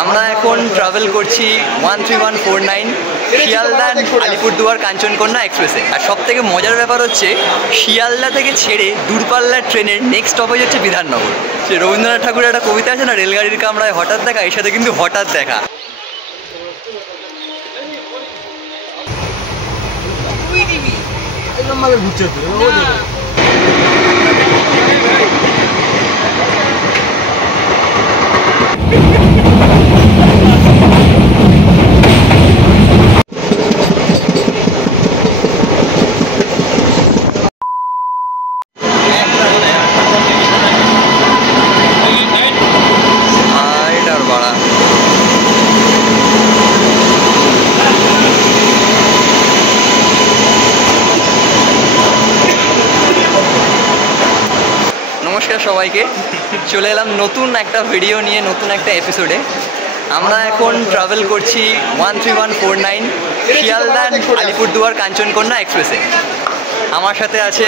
আমরা এখন ট্রাভেল করছি 13149 শিয়ালদা আলিপুরদুয়ার কাঞ্চনকন্যা এক্সপ্রেসে। আর সব থেকে মজার ব্যাপার হচ্ছে শিয়ালদা থেকে ছেড়ে দূরপাল্লার ট্রেনের নেক্সট স্টপেজ হচ্ছে বিধাননগর। সে রবীন্দ্রনাথ ঠাকুরের একটা কবিতা আছে না, রেলগাড়ির কামরায় হঠাৎ দেখা, এর সাথে কিন্তু হঠাৎ দেখা। নমস্কার সবাইকে, চলে এলাম নতুন একটা ভিডিও নিয়ে, নতুন একটা এপিসোডে। আমরা এখন ট্রাভেল করছি 13149 শিয়ালদা আলিপুরদুয়ার কাঞ্চনকন্যা এক্সপ্রেসে। আমার সাথে আছে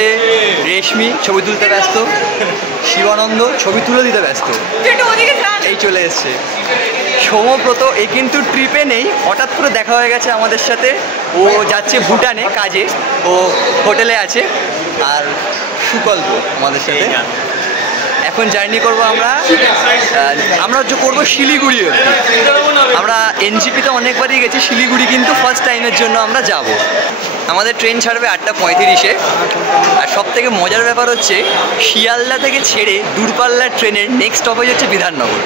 রেশমি, ছবি তুলতে ব্যস্ত, শিবানন্দ ছবি তুলে দিতে ব্যস্ত, এই চলে এসছে সৌম্যব্রত। এই কিন্তু ট্রিপে নেই, হঠাৎ করে দেখা হয়ে গেছে আমাদের সাথে। ও যাচ্ছে ভুটানে কাজে, ও হোটেলে আছে। আর সুকল্প আমাদের সাথে। এখন জার্নি করবো আমরা করবো শিলিগুড়ি অবধি। আমরা এনজিপিতে অনেকবারই গেছি, শিলিগুড়ি কিন্তু ফার্স্ট টাইমের জন্য আমরা যাব। আমাদের ট্রেন ছাড়বে 8:35-এ। আর সব থেকে মজার ব্যাপার হচ্ছে শিয়ালদা থেকে ছেড়ে দূরপাল্লার ট্রেনের নেক্সট স্টপেজ হচ্ছে বিধাননগর।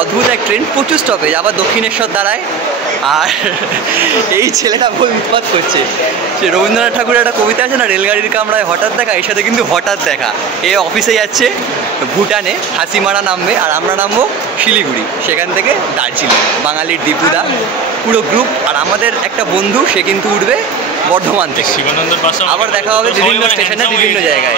অদ্ভুত এক ট্রেন, প্রচুর স্টপেজ, আবার দক্ষিণেশ্বর দাঁড়ায়। আর এই ছেলেটা বই উৎপাত করছে। সে রবীন্দ্রনাথ ঠাকুরের একটা কবিতা আছে না, রেলগাড়ির কামরায় হঠাৎ দেখা, এর সাথে কিন্তু হঠাৎ দেখা। এ অফিসে যাচ্ছে ভুটানে, হাসিমারা নামবে, আর আমরা নামবো শিলিগুড়ি, সেখান থেকে দার্জিলিং। বাঙালির দীপুদা পুরো গ্রুপ। আর আমাদের একটা বন্ধু, সে কিন্তু উঠবে বর্ধমান থেকে। আবার দেখা হবে বিভিন্ন স্টেশনে, বিভিন্ন জায়গায়।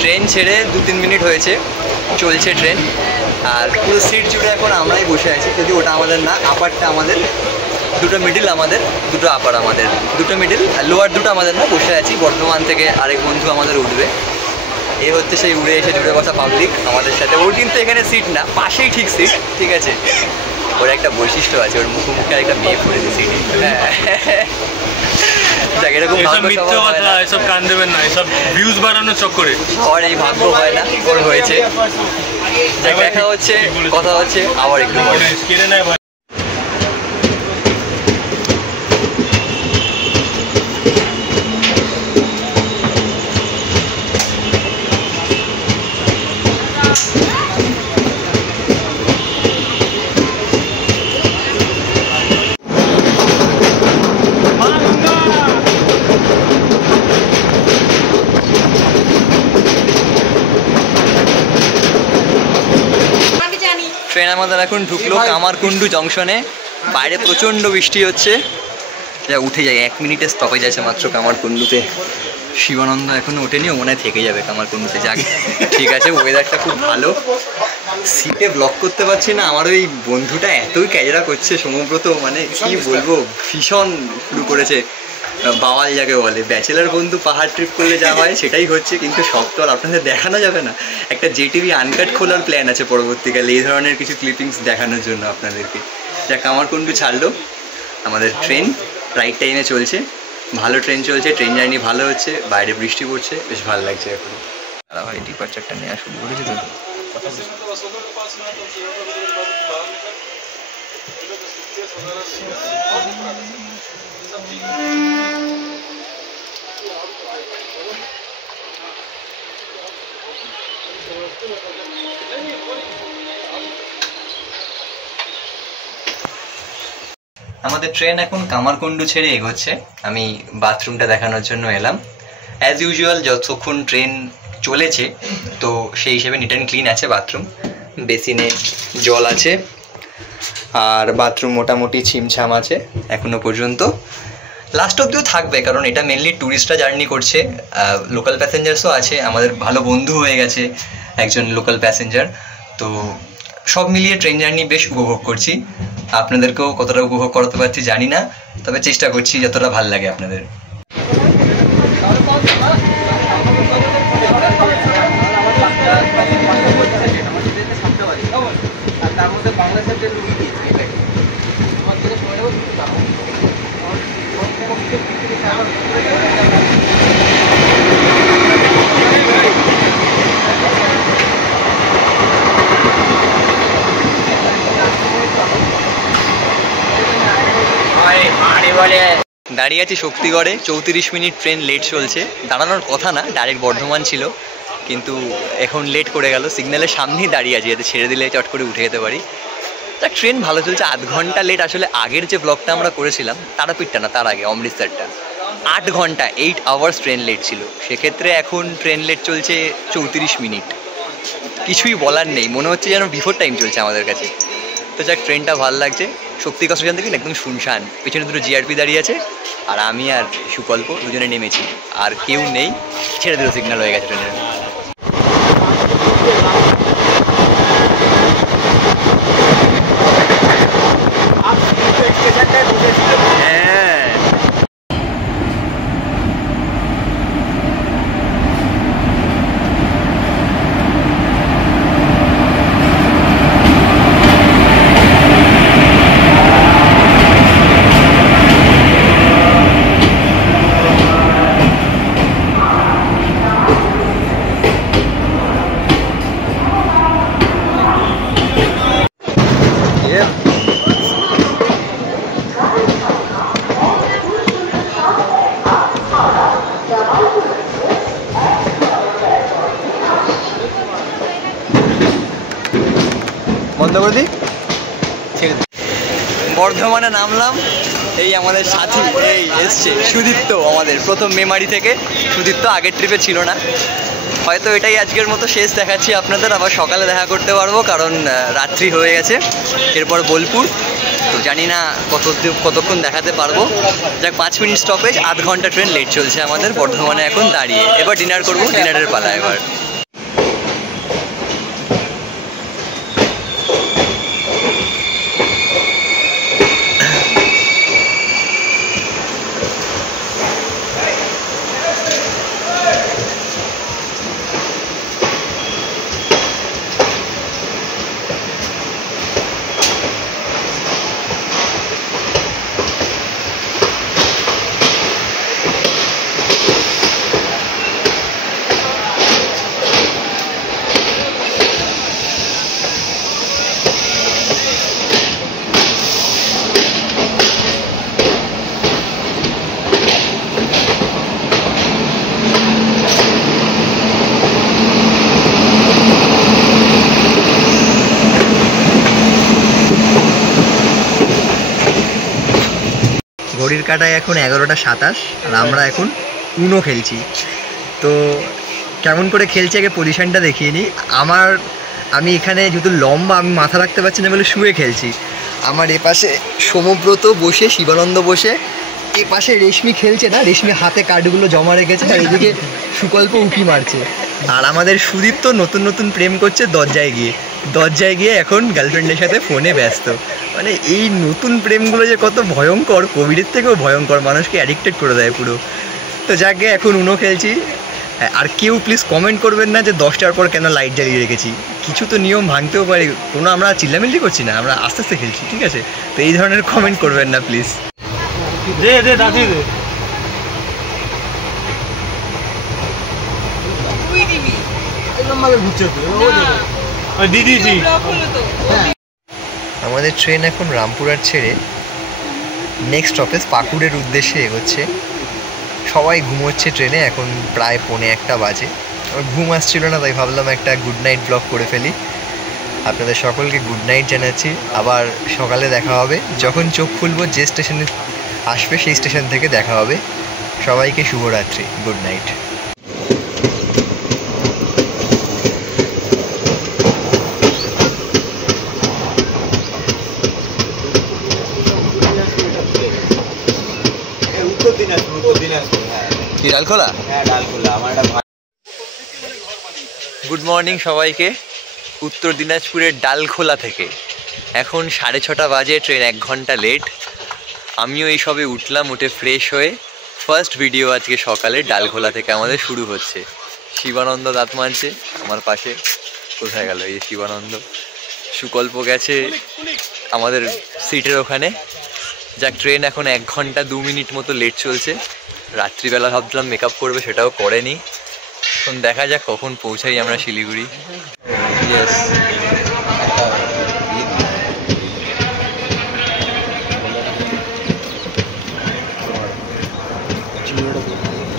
ট্রেন ছেড়ে 2-3 মিনিট হয়েছে, চলছে ট্রেন। আর পুরো সিট জুড়ে এখন আমরাই বসে আছি, যদি ওটা আমাদের না, আপারটা আমাদের, দুটো মিডিল আমাদের, দুটো আপার আমাদের, দুটো মিডিল, আর লোয়ার দুটো আমাদের না। বসে আছি, বর্ধমান থেকে আরেক বন্ধু আমাদের উঠবে। এ হচ্ছে সেই উড়ে এসে জুড়ে বসা পাবলিক আমাদের সাথে। ওর কিন্তু এখানে সিট না, পাশেই ঠিক সিট, ঠিক আছে। ওর একটা বৈশিষ্ট্য আছে, ওর মুখোমুখি একটা মেয়ে পড়েছে সিটে। দেখ, এরকম এসব কান দেবেন না, এসব ভিউজ বাড়ানোর চক্করে সবার এই ভাগ্য হয় না, ওর হয়েছে। দেখা হচ্ছে, কথা হচ্ছে আবার একটু পরে। ট্রেন আমাদের এখন ঢুকলো কামারকুণ্ডু জংশনে। বাইরে প্রচণ্ড বৃষ্টি হচ্ছে, যা উঠে যায়। 1 মিনিটের স্টপেজ আছে মাত্র কামারকুণ্ডুতে। শিবানন্দ এখনো ওঠেনি, ও মনে হয় থেকে যাবে কামারকুণ্ডুতে। যাক, ঠিক আছে, ওয়েদারটা খুব ভালো। সিটে ব্লক করতে পারছি না। আমার ওই বন্ধুটা এতই ক্যাজরা করছে, সমব্রত, মানে কি বলবো, ভীষণ শুরু করেছে। বাওয়াল যাকে বলে, ব্যাচেলার বন্ধু পাহাড় ট্রিপ করলে যা হয় সেটাই হচ্ছে। কিন্তু সব তো আর আপনাদের দেখানো যাবে না। একটা জেটিভি আনকাট খোলার প্ল্যান আছে পরবর্তীকালে, এই ধরনের কিছু ক্লিপিংস দেখানোর জন্য আপনাদেরকে। যা কামারকুণ্ডু ছাড়লো আমাদের ট্রেন, রাইট টাইমে চলছে, ভালো ট্রেন চলছে, ট্রেন জার্নি ভালো হচ্ছে। বাইরে বৃষ্টি পড়ছে, বেশ ভালো লাগছে এখন। আর ভাই ডিপার্চারটা নেওয়া শুরু করেছে তো। আমাদের ট্রেন এখন কামারকুণ্ডু ছেড়ে এগোচ্ছে। আমি বাথরুমটা দেখানোর জন্য এলাম। অ্যাজ ইউজুয়াল যতক্ষণ ট্রেন চলেছে তো সেই হিসেবে নিট অ্যান্ড ক্লিন আছে বাথরুম। বেসিনে জল আছে, আর বাথরুম মোটামুটি ছিমছাম আছে এখনো পর্যন্ত। লাস্ট অবধিও থাকবে, কারণ এটা মেনলি ট্যুরিস্টরা জার্নি করছে, লোকাল প্যাসেঞ্জার্সও আছে, আমাদের ভালো বন্ধু হয়ে গেছে একজন লোকাল প্যাসেঞ্জার। তো সব মিলিয়ে ট্রেন জার্নি বেশ উপভোগ করছি। আপনাদেরকেও কতটা উপভোগ করাতে পারছি জানি না, তবে চেষ্টা করছি যতটা ভালো লাগে আপনাদের। দাঁড়িয়ে আছি শক্তিগড়ে, 34 মিনিট ট্রেন লেট চলছে। দাঁড়ানোর কথা না, ডাইরেক্ট বর্ধমান ছিল, কিন্তু এখন লেট করে গেল। সিগন্যালের সামনেই দাঁড়িয়ে আছি, যাতে ছেড়ে দিলে চট করে উঠে যেতে পারি। তা ট্রেন ভালো চলছে, 8 ঘন্টা লেট। আসলে আগের যে ব্লগটা আমরা করেছিলাম, তারাপীঠটা না, তার আগে অমৃতসরটা, 8 ঘন্টা 8 আওয়ার্স ট্রেন লেট ছিল। সেক্ষেত্রে এখন ট্রেন লেট চলছে 34 মিনিট। কিছুই বলার নেই, মনে হচ্ছে যেন বিফোর টাইম চলছে আমাদের কাছে। তো যাক, ট্রেনটা ভালো লাগছে। শক্তিগড় স্টেশন থেকে একদম শুনশান, পিছনে দুটো জিআরপি দাঁড়িয়ে আছে, আর আমি আর সুকল্প দুজনে নেমেছি, আর কেউ নেই। ছেড়ে দিল, সিগন্যাল হয়ে গেছে ট্রেনের। বন্ধ করে দিই, বর্ধমানে নামলাম। এই আমাদের সাথী এই এসছে সুদীপ্ত, আমাদের প্রথম মেমারি থেকে। সুদীপ্ত আগের ট্রিপে ছিল না, হয়তো এটাই আজকের মতো শেষ দেখাচ্ছি আপনাদের। আবার সকালে দেখা করতে পারবো, কারণ রাত্রি হয়ে গেছে। এরপর বোলপুর, তো জানি না কতক্ষণ দেখাতে পারবো। যাক, 5 মিনিট স্টপেজ, 8 ঘন্টা ট্রেন লেট চলছে আমাদের বর্ধমানে এখন দাঁড়িয়ে। এবার ডিনার করবো, ডিনারের পালা এবার। ঘড়ির কাটায় এখন 11টা 27, আর আমরা এখন উনো খেলছি। তো কেমন করে খেলছি আগে পজিশনটা দেখিয়ে নিই। আমি এখানে যেহেতু লম্বা, আমি মাথা রাখতে পারছি না বলে শুয়ে খেলছি। আমার এপাশে সোমব্রত বসে, শিবানন্দ বসে, এপাশে রেশমি খেলছে না, রেশমি হাতে কার্ডগুলো জমা রেখেছে, আর এদিকে সুকল্প উঁকি মারছে। আর আমাদের সুদীপ তো নতুন নতুন প্রেম করছে দরজায় গিয়ে এখন গার্লফ্রেন্ডের সাথে ফোনে ব্যস্ত। মানে এই নতুন প্রেমগুলো যে কত ভয়ঙ্কর, কোভিডের থেকেও ভয়ঙ্কর, মানুষকে অ্যাডিক্টেড করে দেয় পুরো। তো যাকে এখন উনো খেলছি। আর কেউ প্লিজ কমেন্ট করবেন না যে 10টার পর কেন লাইট জ্বালিয়ে রেখেছি। কিছু তো নিয়ম ভাঙতেও পারি, কোনো আমরা চিল্লামিল্লি করছি না, আমরা আস্তে আস্তে খেলছি, ঠিক আছে? তো এই ধরনের কমেন্ট করবেন না প্লিজ। আমাদের ট্রেন এখন রামপুরহাট ছেড়ে নেক্সট স্টপেজ পাকুড়ের উদ্দেশ্যে এগোচ্ছে। সবাই ঘুমোচ্ছে ট্রেনে, এখন প্রায় 1:45 বাজে। আমার ঘুম আসছিল না, তাই ভাবলাম একটা গুড নাইট ব্লগ করে ফেলি। আপনাদের সকলকে গুড নাইট জানাচ্ছি। আবার সকালে দেখা হবে, যখন চোখ খুলবো যে স্টেশনে আসবে সেই স্টেশন থেকে দেখা হবে। সবাইকে শুভরাত্রি, গুড নাইট। কি ডালখোলা? হ্যাঁ ডালখোলা। আমার একটা গুড মর্নিং সবাইকে উত্তর দিনাজপুরের ডালখোলা থেকে। এখন 6:30 বাজে, ট্রেন 1 ঘন্টা লেট। আমিও এই সবে উঠলাম, উঠে ফ্রেশ হয়ে ফার্স্ট ভিডিও আজকে সকালে ডালখোলা থেকে আমাদের শুরু হচ্ছে। শিবানন্দ দাঁত মানছে আমার পাশে। কোথায় গেল এই শিবানন্দ? সুকল্প গেছে আমাদের সিটের ওখানে। যাক, ট্রেন এখন 1 ঘন্টা 2 মিনিট মতো লেট চলছে। রাত্রিবেলা ভাবছিলাম মেকআপ করবে, সেটাও করেনি। এখন দেখা যাক কখন পৌঁছাই আমরা শিলিগুড়ি। ইয়েস,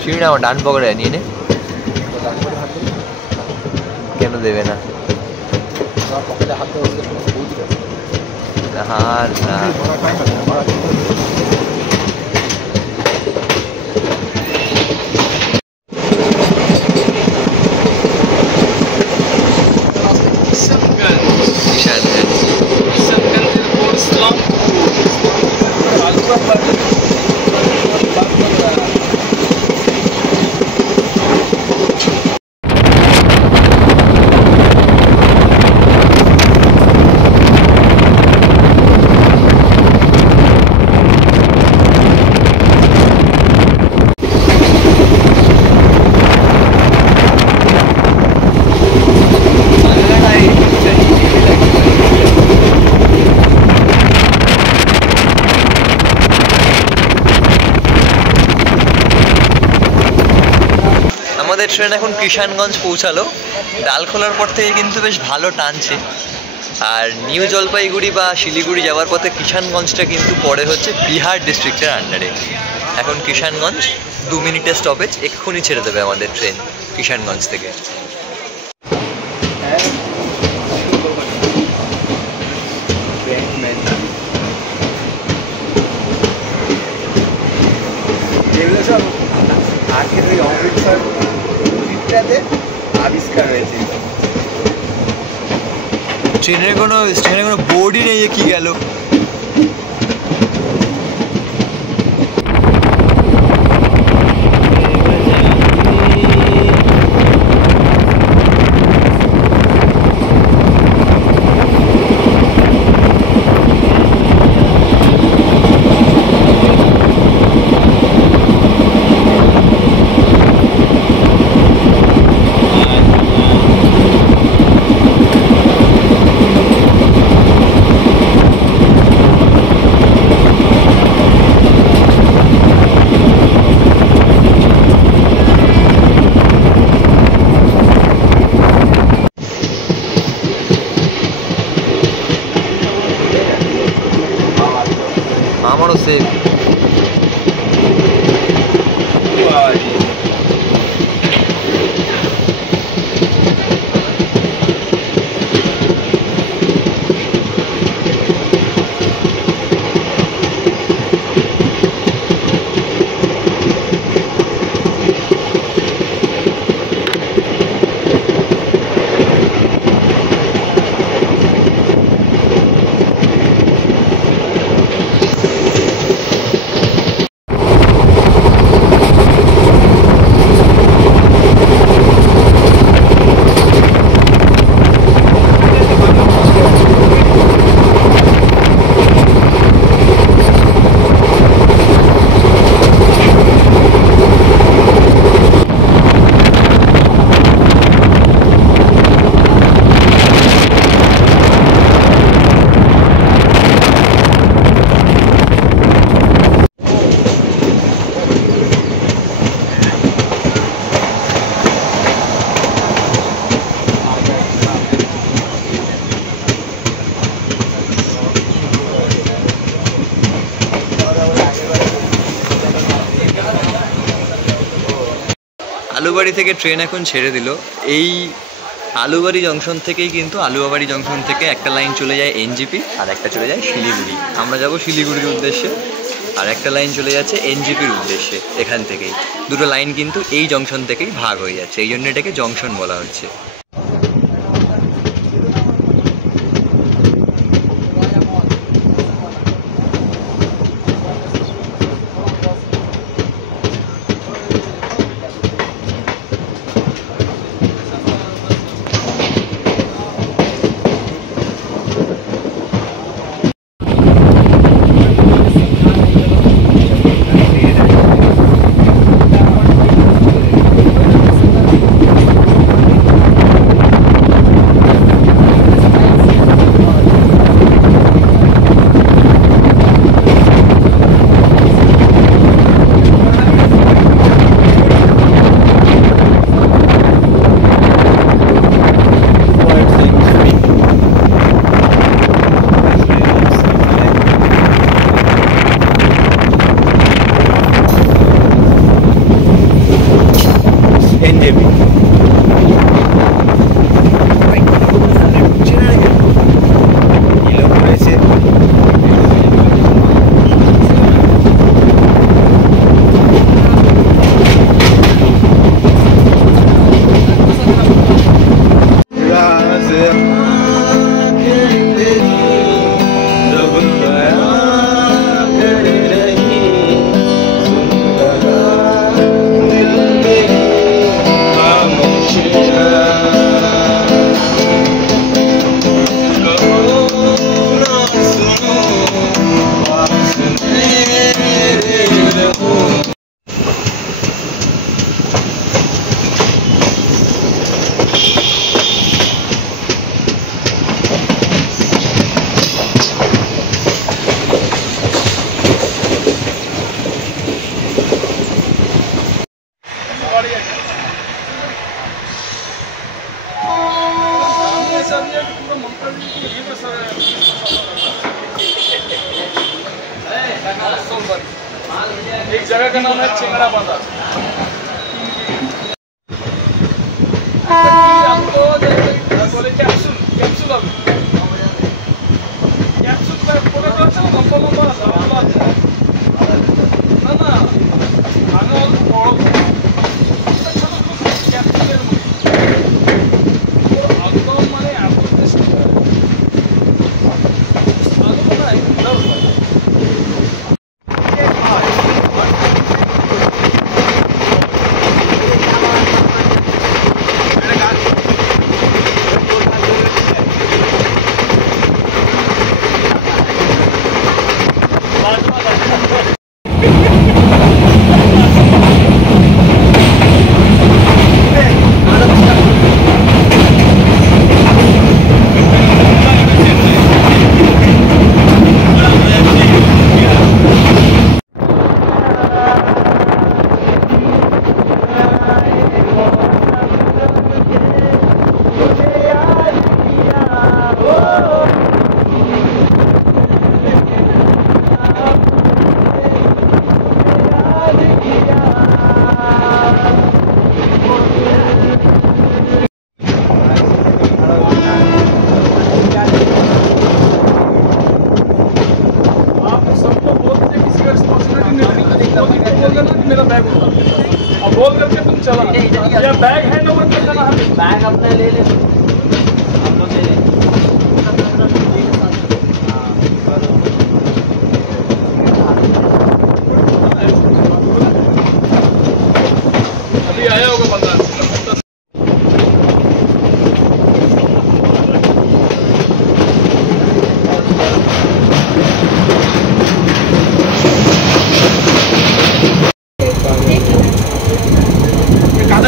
চিনি আমার ডান পকেটে নিয়ে নে। কেন দেবে না? হ্যাঁ না, আমাদের ট্রেন এখন কিষানগঞ্জ পৌঁছালো। ডালখোলার পর থেকে কিন্তু বেশ ভালো টানছে। আর নিউ জলপাইগুড়ি বা শিলিগুড়ি যাওয়ার পথে কিষানগঞ্জটা কিন্তু পড়ে হচ্ছে বিহার ডিস্ট্রিক্টের আন্ডারে। এখন কিষানগঞ্জ 2 মিনিটের স্টপেজ, এক্ষুনি ছেড়ে দেবে আমাদের ট্রেন কিষানগঞ্জ থেকে। আগের ওই অমৃতসর ট্রিপটাতে আবিষ্কার হয়েছে। ট্রেনের কোনো বোর্ডই নেই, কি গেল? আমারও সেম। আলুবাড়ি থেকে ট্রেন এখন ছেড়ে দিল। এই আলুবাড়ি জংশন থেকেই কিন্তু আলুয়াবাড়ি জংশন থেকে একটা লাইন চলে যায় এনজিপি, আর একটা চলে যায় শিলিগুড়ি। আমরা যাব শিলিগুড়ির উদ্দেশ্যে, আর একটা লাইন চলে যাচ্ছে এনজিপির উদ্দেশ্যে। এখান থেকেই দুটো লাইন কিন্তু এই জংশন থেকেই ভাগ হয়ে যাচ্ছে, এই জন্য এটাকে জংশন বলা হচ্ছে। एक जगह का नाम है चिंगड़ा बाजार। आपको बोले कैप्सूल कैप्सूल अब कैप्सूल का पूरा का अच्छा लंबा लंबा ना ना आगे और बड़ा अच्छा कैप्सूल और आगे माने आपको टेस्ट आगे ना इधर मेरा बैग उठा अब बोल करके तुम चला या बैग है ना मत करना हमें बैग अपना ले ले हम लोग ले ले अभी आया होगा बंदा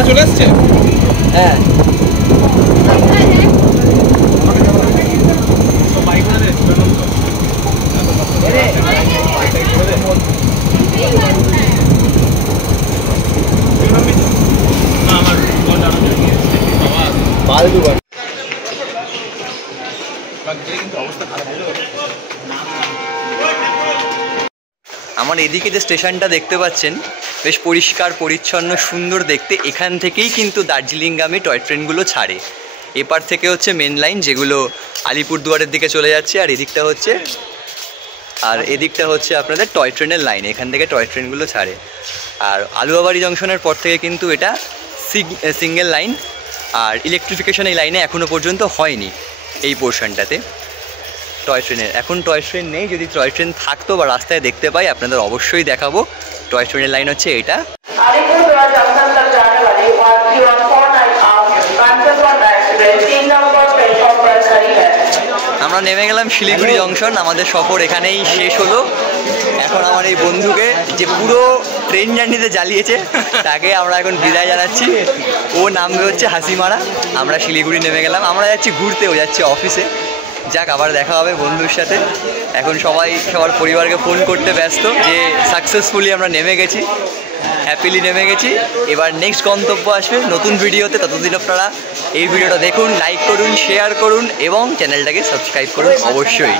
চলে আসছে হ্যাঁ আমার এদিকে যে স্টেশনটা দেখতে পাচ্ছেন বেশ পরিষ্কার পরিচ্ছন্ন সুন্দর দেখতে, এখান থেকেই কিন্তু দার্জিলিংগামী টয় ট্রেনগুলো ছাড়ে। এপার থেকে হচ্ছে মেন লাইন যেগুলো আলিপুরদুয়ারের দিকে চলে যাচ্ছে, আর এদিকটা হচ্ছে আপনাদের টয় ট্রেনের লাইন, এখান থেকে টয় ট্রেনগুলো ছাড়ে। আর আলুয়াবাড়ি জংশনের পর থেকে কিন্তু এটা সিঙ্গেল লাইন, আর ইলেকট্রিফিকেশন এই লাইনে এখনও পর্যন্ত হয়নি এই পোর্শনটাতে টয় ট্রেনের। এখন টয় ট্রেন নেই, যদি টয় ট্রেন থাকতো বা রাস্তায় দেখতে পাই আপনাদের অবশ্যই দেখাবো। টয় ট্রেনের লাইন হচ্ছে এটা। আমরা নেমে গেলাম শিলিগুড়ি জংশন, আমাদের সফর এখানেই শেষ হলো। এখন আমার এই বন্ধুকে যে পুরো ট্রেন জার্নিতে জ্বালিয়েছে তাকে আমরা এখন বিদায় জানাচ্ছি। ও নামবে হচ্ছে হাসিমারা। আমরা শিলিগুড়ি নেমে গেলাম, আমরা যাচ্ছি ঘুরতে, ও যাচ্ছে অফিসে। যাক, আবার দেখা হবে বন্ধুর সাথে। এখন সবাই সবার পরিবারকে ফোন করতে ব্যস্ত যে সাকসেসফুলি আমরা নেমে গেছি, হ্যাপিলি নেমে গেছি। এবার নেক্সট গন্তব্য আসবে নতুন ভিডিওতে, ততদিন আপনারা এই ভিডিওটা দেখুন, লাইক করুন, শেয়ার করুন এবং চ্যানেলটাকে সাবস্ক্রাইব করুন অবশ্যই।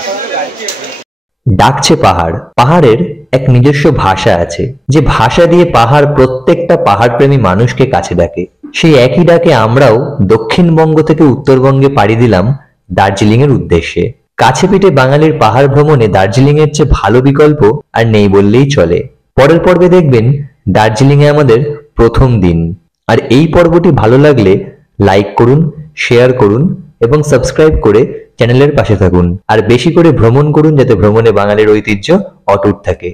ডাকছে পাহাড়, পাহাড়ের এক নিজস্ব ভাষা আছে, যে ভাষা দিয়ে পাহাড় প্রত্যেকটা পাহাড়প্রেমী মানুষকে কাছে ডাকে। সেই একই ডাকে আমরাও দক্ষিণবঙ্গ থেকে উত্তরবঙ্গে পাড়ি দিলাম দার্জিলিং এর উদ্দেশ্যে। কাছে পিঠে বাঙালির পাহাড় ভ্রমণে দার্জিলিং এর চেয়ে ভালো বিকল্প আর নেই বললেই চলে। পরের পর্বে দেখবেন দার্জিলিং এ আমাদের প্রথম দিন। আর এই পর্বটি ভালো লাগলে লাইক করুন, শেয়ার করুন এবং সাবস্ক্রাইব করে চ্যানেলের পাশে থাকুন। আর বেশি করে ভ্রমণ করুন, যাতে ভ্রমণে বাঙালির ঐতিহ্য অটুট থাকে।